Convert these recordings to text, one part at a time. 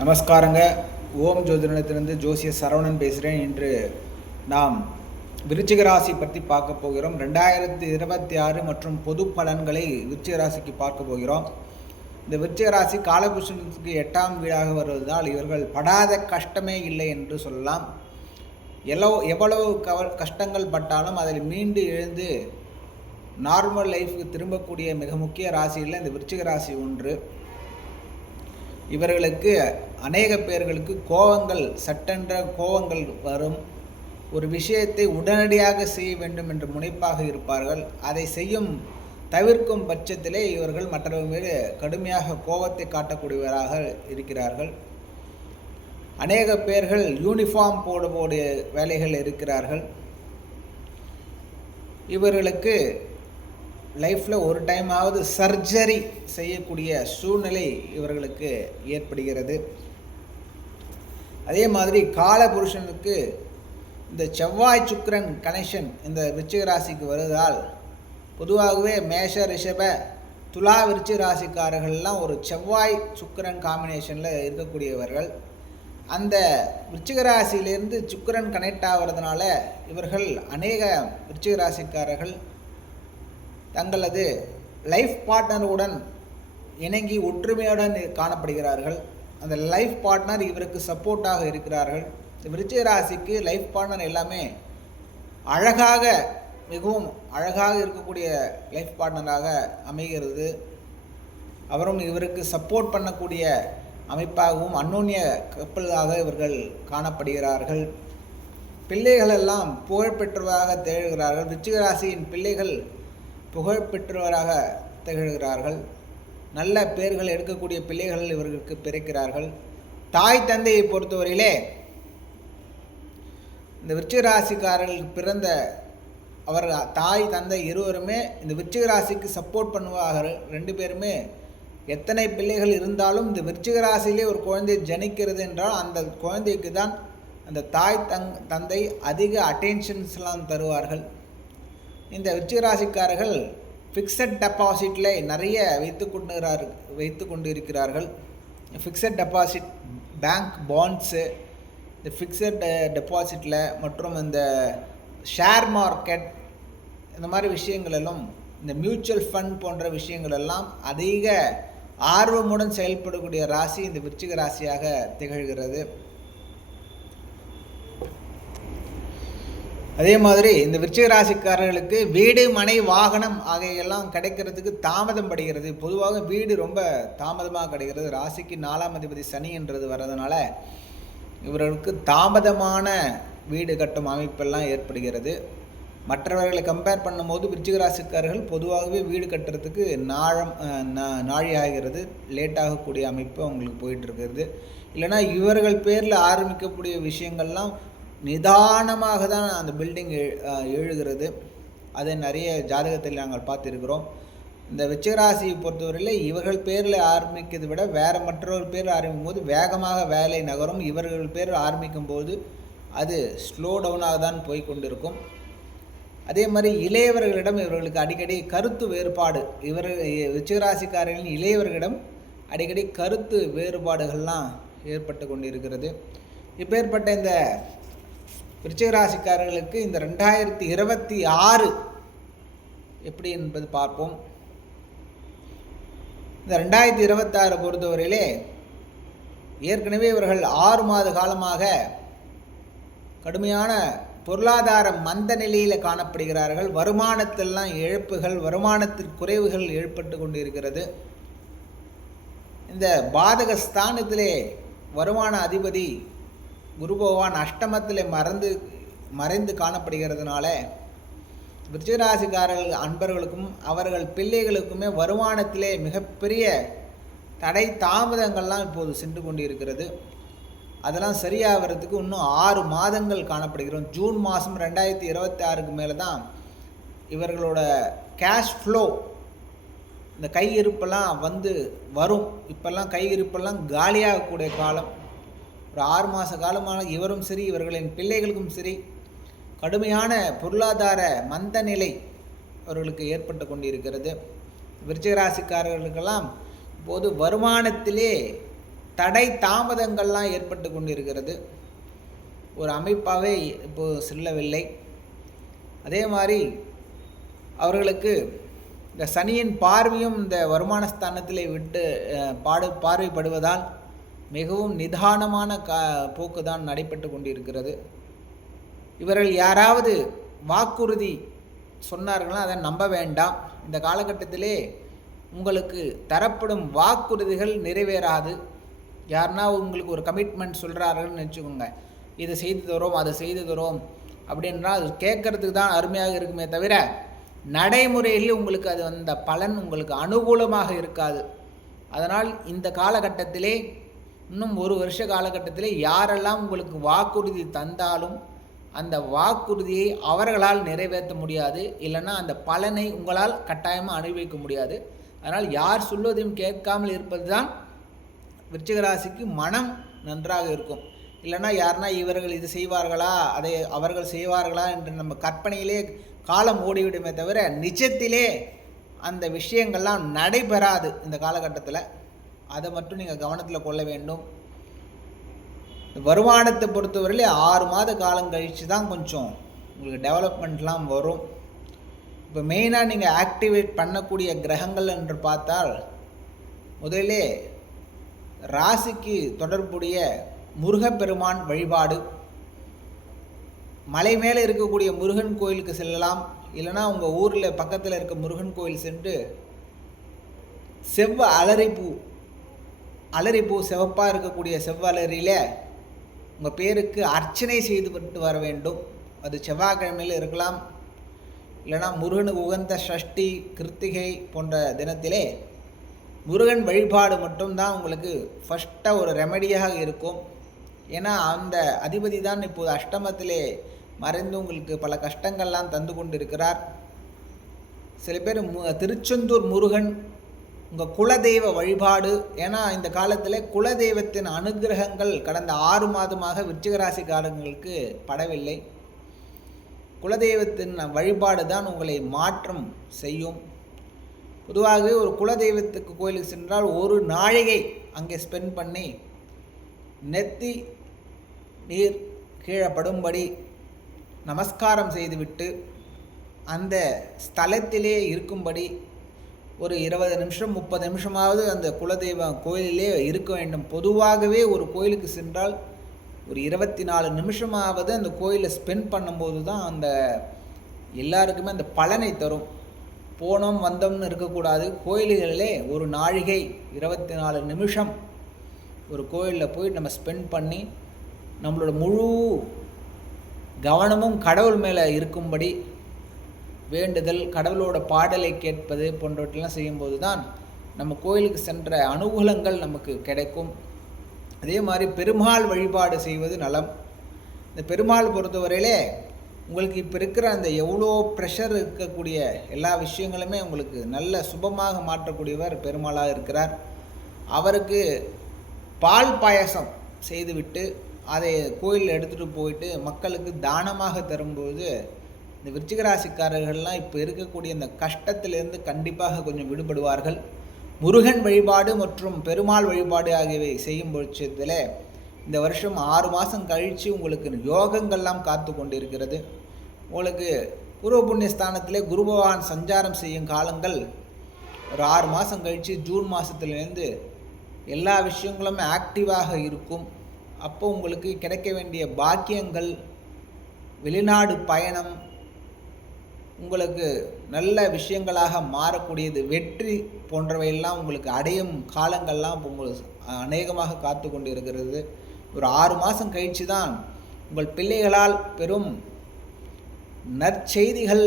நமஸ்காரங்க. ஓம் ஜோதிடத்திலிருந்து ஜோசிய சரவணன் பேசுகிறேன். இன்று நாம் விருச்சிக ராசி பற்றி பார்க்க போகிறோம். 2026 மற்றும் பொது பலன்களை விருச்சிக ராசிக்கு பார்க்க போகிறோம். இந்த விருச்சிக ராசி காலபுருஷனுக்கு 8ஆம் வீடாக வருவதால் இவர்கள் படாத கஷ்டமே இல்லை என்று சொல்லலாம். எவ்வளவு கஷ்டங்கள் பட்டாலும் அதில் மீண்டு எழுந்து நார்மல் லைஃபுக்கு திரும்பக்கூடிய மிக முக்கிய ராசியில் இந்த விருச்சிக ராசி ஒன்று. இவர்களுக்கு அநேக பேர்களுக்கு கோபங்கள், சட்டென்ற கோபங்கள் வரும். ஒரு விஷயத்தை உடனடியாக செய்ய வேண்டும் என்ற முனைப்பாக இருப்பார்கள். அதை செய்யும் தவிர்க்கும் பட்சத்திலே இவர்கள் மற்றவர்கள் மீது கடுமையாக கோபத்தை காட்டக்கூடியவராக இருக்கிறார்கள். அநேக பேர்கள் யூனிஃபார்ம் போடக்கூடிய வேலைகள் இருக்கிறார்கள். இவர்களுக்கு லைஃப்பில் ஒரு டைமாவது சர்ஜரி செய்யக்கூடிய சூழ்நிலை இவர்களுக்கு ஏற்படுகிறது. அதே மாதிரி காலபுருஷனுக்கு இந்த செவ்வாய் சுக்கிரன் கனெக்ஷன் இந்த விருச்சிக ராசிக்கு வருவதால் பொதுவாகவே மேஷ, ரிஷப, துலா விருச்சிக ராசிக்காரர்கள்லாம் ஒரு செவ்வாய் சுக்கிரன் காம்பினேஷனில் இருக்கக்கூடியவர்கள். அந்த விருச்சிக ராசியிலேருந்து சுக்கிரன் கனெக்ட் ஆகிறதுனால இவர்கள் அநேக விருச்சிக ராசிக்காரர்கள் தங்களது லைஃப் பார்ட்னருடன் இணங்கி ஒற்றுமையுடன் காணப்படுகிறார்கள். அந்த லைஃப் பார்ட்னர் இவருக்கு சப்போர்ட்டாக இருக்கிறார்கள். விருச்சிக ராசிக்கு லைஃப் பார்ட்னர் எல்லாமே மிகவும் அழகாக இருக்கக்கூடிய லைஃப் பார்ட்னராக அமைகிறது. அவரும் இவருக்கு சப்போர்ட் பண்ணக்கூடிய அமைப்பாகவும் அந்யோன்ய கப்பலாக இவர்கள் காணப்படுகிறார்கள். பிள்ளைகளெல்லாம் புகழ்பெற்றவராக திகழ்கிறார்கள். விருச்சிக ராசியின் பிள்ளைகள் புகழ்பெற்றவராக திகழ்கிறார்கள். நல்ல பேர்கள் எடுக்கக்கூடிய பிள்ளைகள் இவர்களுக்கு பிறக்கிறார்கள். தாய் தந்தையை பொறுத்தவரையிலே இந்த விருச்சிக ராசிக்காரர்களுக்கு பிறந்த தாய் தந்தை இருவருமே இந்த விருச்சிக ராசிக்கு சப்போர்ட் பண்ணுவார்கள். 2 பேருமே எத்தனை பிள்ளைகள் இருந்தாலும் இந்த விருச்சிக ராசியிலே ஒரு குழந்தை ஜனிக்கிறது என்றால் அந்த குழந்தைக்கு தான் அந்த தாய் தந்தை அதிக அட்டென்ஷன்ஸ்லாம் தருவார்கள். இந்த விருச்சிக ராசிக்காரர்கள் ஃபிக்ஸட் டெபாசிட்டில் நிறைய வைத்து கொண்டு இருக்கிறார்கள். ஃபிக்ஸட் டெபாசிட், பேங்க் பாண்ட்ஸு, இந்த ஃபிக்ஸட் டெபாசிட்டில் மற்றும் இந்த ஷேர் மார்க்கெட், இந்த மாதிரி விஷயங்களெல்லாம், இந்த மியூச்சுவல் ஃபண்ட் போன்ற விஷயங்களெல்லாம் அதிக ஆர்வமுடன் செயல்படக்கூடிய ராசி இந்த விருச்சிக ராசியாக திகழ்கிறது. அதே மாதிரி இந்த விருச்சிக ராசிக்காரர்களுக்கு வீடு, மனை, வாகனம் ஆகியெல்லாம் கிடைக்கிறதுக்கு தாமதம் படுகிறது. பொதுவாக வீடு ரொம்ப தாமதமாக கிடைக்கிறது. ராசிக்கு 4ஆம் அதிபதி சனி என்றது வர்றதுனால இவர்களுக்கு தாமதமான வீடு கட்டும் அமைப்பெல்லாம் ஏற்படுகிறது. மற்றவர்களை கம்பேர் பண்ணும்போது விருச்சிக ராசிக்காரர்கள் பொதுவாகவே வீடு கட்டுறதுக்கு நாழி ஆகிறது, லேட் ஆகக்கூடிய அமைப்பு அவங்களுக்கு போயிட்டுருக்கிறது. இல்லைனா இவர்கள் பேரில் ஆரம்பிக்கக்கூடிய விஷயங்கள்லாம் நிதானமாக தான் அந்த பில்டிங் எழுகிறது. அதை நிறைய ஜாதகத்தில் நாங்கள் பார்த்துருக்கிறோம். இந்த விருச்சிக ராசியை பொறுத்தவரையில் இவர்கள் பேரில் ஆரம்பிக்கிறதை விட வேறு மற்றவர்கள் பேரில் ஆரம்பிக்கும் போது வேகமாக வேலை நகரும். இவர்கள் பேரில் ஆரம்பிக்கும் போது அது ஸ்லோ டவுனாக தான் போய் கொண்டிருக்கும். அதே மாதிரி இளையவர்களிடம் இவர்களுக்கு அடிக்கடி கருத்து வேறுபாடு, விருச்சிக ராசிக்காரர்களின் இளையவர்களிடம் அடிக்கடி கருத்து வேறுபாடுகள்லாம் ஏற்பட்டு கொண்டிருக்கிறது. இப்பேற்பட்ட இந்த விருச்சிக ராசிக்காரர்களுக்கு இந்த 2026 எப்படி என்பது பார்ப்போம். இந்த 2026 பொறுத்தவரையிலே ஏற்கனவே இவர்கள் 6 மாத காலமாக கடுமையான பொருளாதார மந்த நிலையில் காணப்படுகிறார்கள். வருமானத்திலாம் இழப்புகள், வருமானத்தில் குறைவுகள் ஏற்பட்டு கொண்டிருக்கிறது. இந்த பாதகஸ்தானத்திலே வருமான அதிபதி குரு பகவான் அஷ்டமத்தில் மறைந்து காணப்படுகிறதுனால விருச்சிக ராசிக்காரர்கள் அன்பர்களுக்கும் அவர்கள் பிள்ளைகளுக்குமே வருமானத்திலே மிகப்பெரிய தடை தாமதங்கள்லாம் இப்போது சென்று கொண்டு இருக்கிறது. அதெல்லாம் சரியாகிறதுக்கு இன்னும் 6 மாதங்கள் காணப்படுகிறோம். ஜூன் மாதம் 2026க்கு மேலே தான் இவர்களோட கேஷ் ஃப்ளோ, இந்த கையிருப்பெல்லாம் வரும். இப்போல்லாம் கையிருப்பெல்லாம் காலியாகக்கூடிய காலம். ஒரு 6 மாத காலமான இவரும் சரி இவர்களின் பிள்ளைகளுக்கும் சரி கடுமையான பொருளாதார மந்த நிலை அவர்களுக்கு ஏற்பட்டு கொண்டிருக்கிறது. விருச்சிக ராசிக்காரர்களுக்கெல்லாம் இப்போது வருமானத்திலே தடை தாமதங்கள்லாம் ஏற்பட்டு கொண்டிருக்கிறது. ஒரு அமைப்பாகவே இப்போது செல்லவில்லை. அதே மாதிரி அவர்களுக்கு இந்த சனியின் பார்வையும் இந்த வருமானஸ்தானத்திலே விட்டு பார்வைப்படுவதால் மிகவும் நிதானமான போக்கு தான் நடைபெற்று கொண்டிருக்கிறது. இவர்கள் யாராவது வாக்குறுதி சொன்னார்கள்னா அதை நம்ப வேண்டாம். இந்த காலகட்டத்திலே உங்களுக்கு தரப்படும் வாக்குறுதிகள் நிறைவேறாது. யாருன்னா உங்களுக்கு ஒரு கமிட்மெண்ட் சொல்கிறார்கள்னு வச்சுக்கோங்க, இதை செய்து தரோம் அதை செய்து தரோம் அப்படின்னா அது கேட்குறதுக்கு தான் அருமையாக இருக்குமே தவிர நடைமுறையில் உங்களுக்கு அது அந்த பலன் உங்களுக்கு அனுகூலமாக இருக்காது. அதனால் இந்த காலகட்டத்திலே இன்னும் ஒரு வருஷ காலகட்டத்திலே யாரெல்லாம் உங்களுக்கு வாக்குறுதி தந்தாலும் அந்த வாக்குறுதியை அவர்களால் நிறைவேற்ற முடியாது, இல்லைன்னா அந்த பலனை உங்களால் கட்டாயமாக அனுபவிக்க முடியாது. அதனால் யார் சொல்வதையும் கேட்காமல் இருப்பது தான் விருச்சிக ராசிக்கு மனம் நன்றாக இருக்கும். இல்லைன்னா யாருன்னா இவர்கள் இது செய்வார்களா அதை அவர்கள் செய்வார்களா என்று நம்ம கற்பனையிலே காலம் ஓடிவிடுமே தவிர நிஜத்திலே அந்த விஷயங்கள்லாம் நடைபெறாது இந்த காலகட்டத்தில். அதை மட்டும் நீங்கள் கவனத்தில் கொள்ள வேண்டும். வருமானத்தை பொறுத்தவரையிலே 6 மாத காலம் கழித்து தான் கொஞ்சம் உங்களுக்கு டெவலப்மெண்ட்லாம் வரும். இப்போ மெயினாக நீங்கள் ஆக்டிவேட் பண்ணக்கூடிய கிரகங்கள் என்று பார்த்தால் முதலிலே ராசிக்கு தொடர்புடைய முருகப்பெருமான் வழிபாடு. மலை மேலே இருக்கக்கூடிய முருகன் கோயிலுக்கு செல்லலாம். இல்லைனா உங்கள் ஊரில் பக்கத்தில் இருக்க முருகன் கோயில் சென்று அலரிப்பூ சிவப்பாக இருக்கக்கூடிய செவ்வலரியில் உங்கள் பேருக்கு அர்ச்சனை செய்து விட்டு வர வேண்டும். அது செவ்வாய்க்கிழமையில் இருக்கலாம். இல்லைனா முருகனுக்கு உகந்த சஷ்டி கிருத்திகை போன்ற தினத்திலே முருகன் வழிபாடு மட்டும்தான் உங்களுக்கு ஃபஸ்ட்டாக ஒரு ரெமடியாக இருக்கும். ஏன்னா அந்த அதிபதி தான் இப்போது அஷ்டமத்திலே மறைந்து உங்களுக்கு பல கஷ்டங்கள்லாம் தந்து கொண்டிருக்கிறார். சில பேர் திருச்செந்தூர் முருகன் உங்கள் குலதெய்வ வழிபாடு. ஏன்னா இந்த காலத்தில் குலதெய்வத்தின் அனுகிரகங்கள் கடந்த 6 மாதமாக விருச்சிக ராசிக்காரங்களுக்கு படவில்லை. குலதெய்வத்தின் வழிபாடு தான் உங்களை மாற்றம் செய்யும். பொதுவாக ஒரு குலதெய்வத்துக்கு கோயிலுக்கு சென்றால் ஒரு நாழிகை அங்கே ஸ்பெண்ட் பண்ணி நெத்தி நீர் கீழே படும்படி நமஸ்காரம் செய்துவிட்டு அந்த ஸ்தலத்திலே இருக்கும்படி ஒரு 20 நிமிஷம் 30 நிமிஷமாவது அந்த குலதெய்வ கோயிலிலே இருக்க வேண்டும். பொதுவாகவே ஒரு கோயிலுக்கு சென்றால் ஒரு 24 நிமிஷமாவது அந்த கோயிலை ஸ்பெண்ட் பண்ணும்போது தான் அந்த எல்லாருக்குமே அந்த பலனை தரும். போனோம் வந்தோம்னு இருக்கக்கூடாது. கோயில்களிலே ஒரு நாழிகை 24 நிமிஷம் ஒரு கோயிலில் போய் நம்ம ஸ்பெண்ட் பண்ணி நம்மளோட முழு கவனமும் கடவுள் மேலே இருக்கும்படி வேண்டுதல், கடவுளோட பாடலை கேட்பது போன்றவற்றெல்லாம் செய்யும்போது தான் நம்ம கோயிலுக்கு சென்ற அனுகூலங்கள் நமக்கு கிடைக்கும். அதே மாதிரி பெருமாள் வழிபாடு செய்வது நலம். இந்த பெருமாள் பொறுத்தவரையிலே உங்களுக்கு இப்போ இருக்கிற அந்த எவ்வளோ ப்ரெஷர் இருக்கக்கூடிய எல்லா விஷயங்களுமே உங்களுக்கு நல்ல சுபமாக மாற்றக்கூடியவர் பெருமாளாக இருக்கிறார். அவருக்கு பால் பாயசம் செய்துவிட்டு அதை கோயிலில் எடுத்துகிட்டு போயிட்டு மக்களுக்கு தானமாக தரும்போது இந்த விருச்சிக ராசிக்காரர்கள்லாம் இப்போ இருக்கக்கூடிய இந்த கஷ்டத்திலிருந்து கண்டிப்பாக கொஞ்சம் விடுபடுவார்கள். முருகன் வழிபாடு மற்றும் பெருமாள் வழிபாடு ஆகியவை செய்யும் பட்சத்தில் இந்த வருஷம் 6 மாதம் கழித்து உங்களுக்கு யோகங்கள்லாம் காத்து கொண்டிருக்கிறது. உங்களுக்கு பூர்வ புண்ணிய ஸ்தானத்திலே குரு பகவான் சஞ்சாரம் செய்யும் காலங்கள் ஒரு 6 மாதம் கழித்து ஜூன் மாதத்துலேருந்து எல்லா விஷயங்களும் ஆக்டிவாக இருக்கும். அப்போ உங்களுக்கு கிடைக்க வேண்டிய பாக்கியங்கள், வெளிநாடு பயணம் உங்களுக்கு நல்ல விஷயங்களாக மாறக்கூடியது, வெற்றி போன்றவையெல்லாம் உங்களுக்கு அடையும் காலங்கள்லாம் உங்களுக்கு அநேகமாக காத்து கொண்டு இருக்கிறது. ஒரு 6 மாதம் கழித்து தான் உங்கள் பிள்ளைகளால் பெரும் நற்செய்திகள்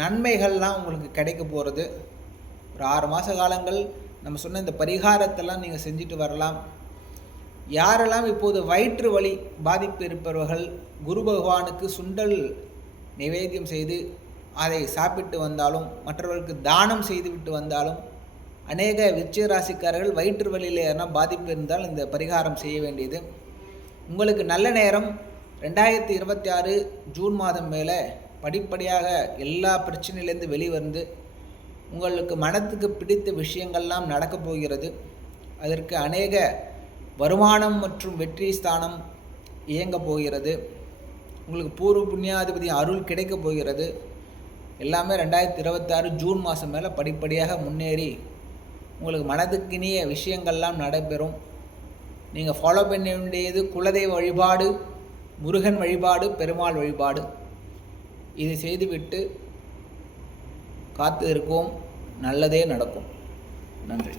நன்மைகள்லாம் உங்களுக்கு கிடைக்க போகிறது. ஒரு 6 மாத காலங்கள் நம்ம சொன்ன இந்த பரிகாரத்தெல்லாம் நீங்கள் செஞ்சுட்டு வரலாம். யாரெல்லாம் இப்போது வயிற்று வலி பாதிப்பு இருப்பவர்கள் குரு பகவானுக்கு சுண்டல் நிவேத்தியம் செய்து அதை சாப்பிட்டு வந்தாலும், மற்றவர்களுக்கு தானம் செய்துவிட்டு வந்தாலும், அநேக விருச்சிக ராசிக்காரர்கள் வயிற்று வலியில் எதனா பாதிப்பு இருந்தால் இந்த பரிகாரம் செய்ய வேண்டியது. உங்களுக்கு நல்ல நேரம் 2026 ஜூன் மாதம் மேலே படிப்படியாக எல்லா பிரச்சனையிலேருந்து வெளிவந்து உங்களுக்கு மனத்துக்கு பிடித்த விஷயங்கள்லாம் நடக்கப் போகிறது. அதற்கு அநேக வருமானம் மற்றும் வெற்றி ஸ்தானம் இயங்க போகிறது. உங்களுக்கு பூர்வ புண்ணியாதிபதி அருள் கிடைக்க போகிறது. எல்லாமே 2026 ஜூன் மாதம் மேலே படிப்படியாக முன்னேறி உங்களுக்கு மனதுக்கினிய விஷயங்கள்லாம் நடைபெறும். நீங்கள் ஃபாலோ பண்ண வேண்டியது குலதெய்வ வழிபாடு, முருகன் வழிபாடு, பெருமாள் வழிபாடு. இது செய்துவிட்டு காத்து இருக்கோம். நல்லதே நடக்கும். நன்றி.